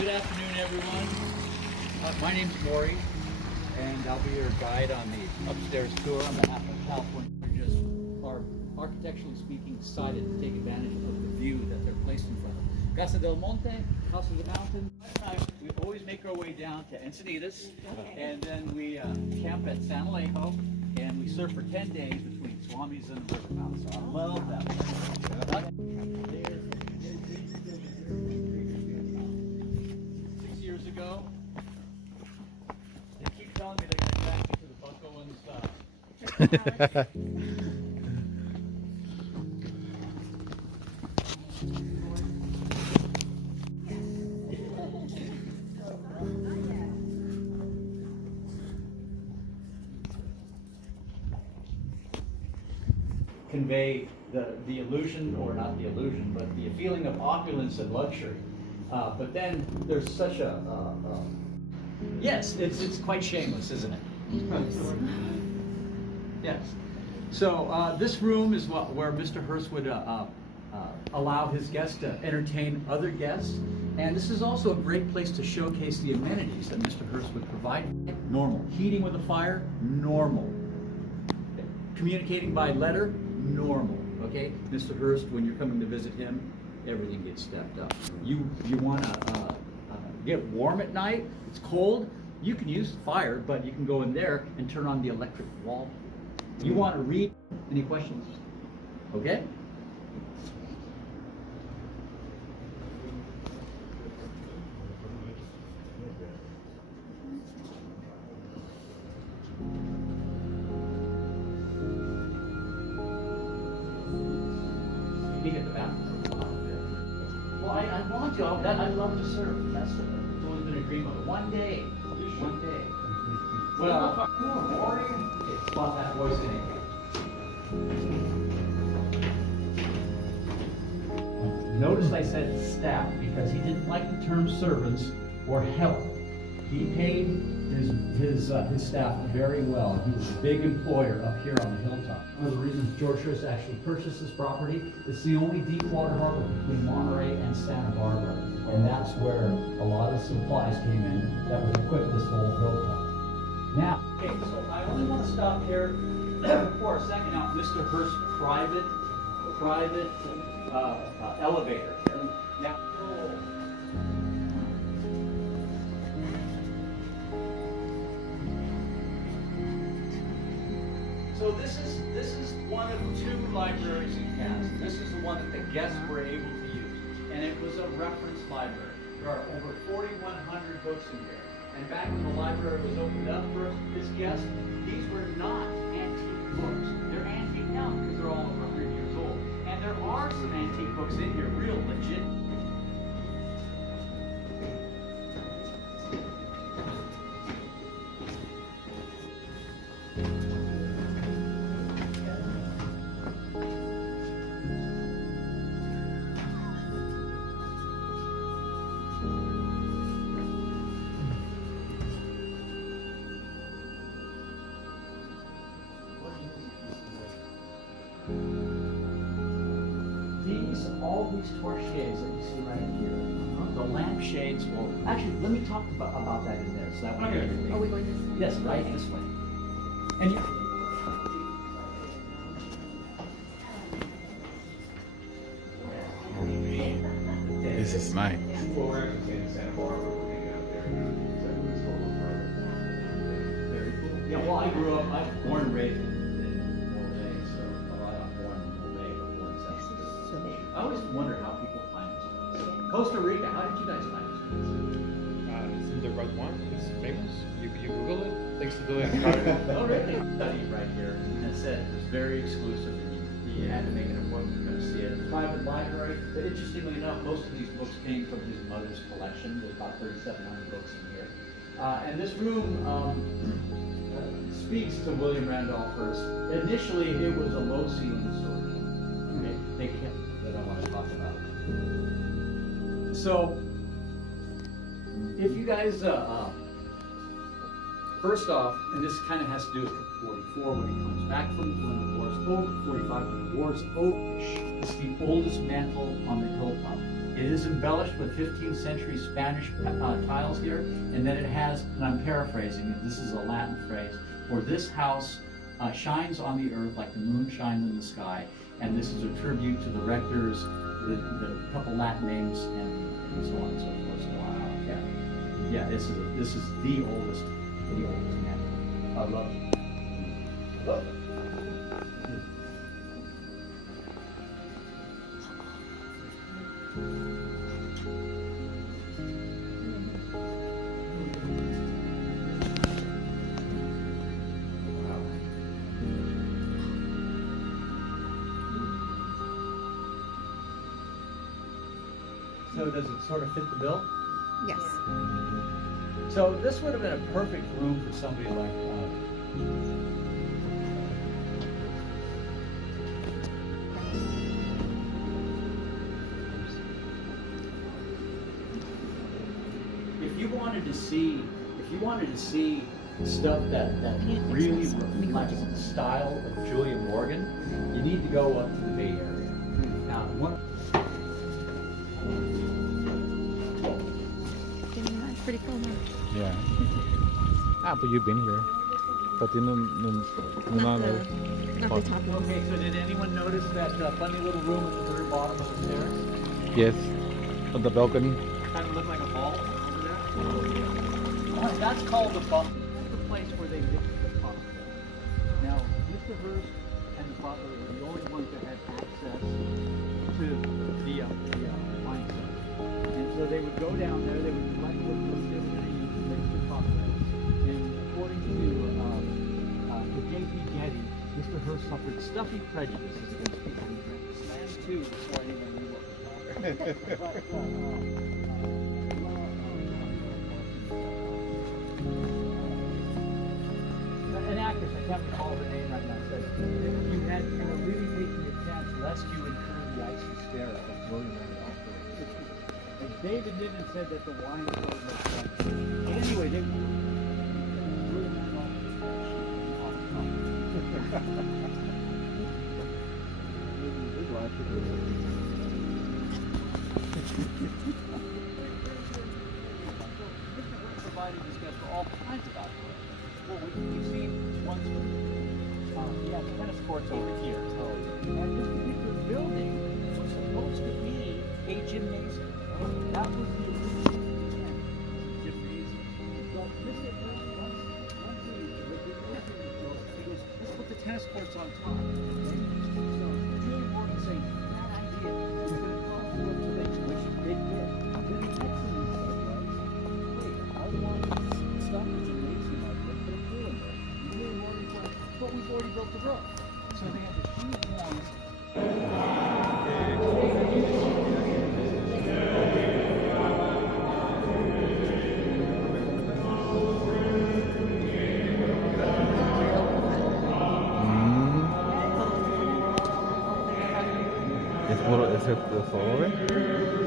Good afternoon, everyone. My name's Maury, and I'll be your guide on the upstairs tour on behalf of California. We just are, architecturally speaking, decided to take advantage of the view that they're placed in front of. Casa del Monte, House of the Mountain. We always make our way down to Encinitas, and then we camp at San Alejo, and we surf for 10 days between Swamis and the river mouth. So I love that place. 6 years ago, they keep telling me they're going to back me to the Bucko and stuff. Convey the illusion, or not the illusion, but the feeling of opulence and luxury. But then there's such a yes, it's quite shameless, isn't it? Yes. So this room is where Mr. Hearst would allow his guests to entertain other guests, and this is also a great place to showcase the amenities that Mr. Hearst would provide. Normal. Heating with a fire, normal. Communicating by letter, normal. Okay, Mr. Hearst, when you're coming to visit him, everything gets stepped up. You want to get warm at night, it's cold, you can use fire, but you can go in there and turn on the electric wall. You want to read? Any questions? Okay? You get the bathroom. Well, I want to. I'd love to serve. That's always been a dream of it. One day. One day. Well, it's about that voice in it. Notice I said staff because he didn't like the term servants or help. He paid his staff very well. He was a big employer up here on the hilltop. One of the reasons George Hearst actually purchased this property, it's the only deep water harbor between Monterey and Santa Barbara. And that's where a lot of supplies came in that would equip this whole hilltop. Now, okay, so I only want to stop here for a second on Mr. Hearst's private elevator here. Now, so this is one of two libraries in Castle. This is the one that the guests were able to use, and it was a reference library. There are over 4,100 books in here. And back when the library was opened up for his guests, these were not antique books. They're antique now because they're all 100 years old. And there are some antique books in here, real legit. All these torch shades that you see right here, the lamp shades will actually. Let me talk about that in there. So that way. Are we going this way? Yes, right this way. And you. This is nice. Well, we're actually in Santa Barbara. We're hanging out there. Very cool. Yeah, well, I was born and raised in Monterey, so I'm born in Monterey, but born in San Francisco. I always wonder how people find this place. Costa Rica, how did you guys find this place? It's in the right one. It's famous. You Google it. Thanks to doing Oh, really? Study right here, and it said it was very exclusive, and you had to make an appointment to come see it. It's a private library, but interestingly enough, most of these books came from his mother's collection. There's about 3,700 books in here. And this room speaks to William Randolph Hearst. Initially, it was a low-ceiling storage. Okay, they kept that I want to talk about. So, if you guys, first off, and this kind of has to do with 44 when he comes back from when the war's over, 45 when the war's over. It's the oldest mantle on the hilltop. It is embellished with 15th century Spanish tiles here, and then it has, and I'm paraphrasing it, this is a Latin phrase, where this house shines on the earth like the moon shines in the sky, and this is a tribute to the rectors, the couple Latin names, and so on and so forth. So, yeah, this is the oldest mansion. I love it. Love it. So does it sort of fit the bill? Yes. So this would have been a perfect room for somebody like if you wanted to see stuff that really reflects the style of Julia Morgan, you need to go up to the Bay Area. Now, It's pretty cool, huh? Yeah. But you've been here. But you know, Not the top one. okay, so did anyone notice that funny little room at the very bottom of the stairs? yes, on the balcony. Kind of look like a ball over there. That's called the butler. That's the place where they mixed the cocktail. Now, Mr. Hearst and the butler were the only ones that had access to the wine cellar. And so they would go down there, they would collect what was there, and they used to mix the cocktails. And according to the J.P. Getty, Mr. Hearst suffered stuffy prejudices against people who drank slams too before anyone knew what was happening. An actress, I can't recall her name right now, said, you were really taking a chance lest you incur the icy stare of William Randolph Hearst. And David Niven said that the wine was so much fun. But anyway, William Randolph provided this guest for all kinds of outdoors. Well, we've seen ones with, the tennis courts over here. And this particular building was supposed to be a gymnasium. That was the original intent, gymnasium. So Mr. Hearst, once the gymnasium was built, he goes, let's put the tennis courts on top. Okay? So Julia Morgan saying, that idea is going to cost so much, which they did. Then the next thing he said was, wait, I want to stop the gymnasium idea, put a pool in there. And Julia Morgan said, but we've already built the roof. So they had to shoehorn. Es solo, ¿es el solo,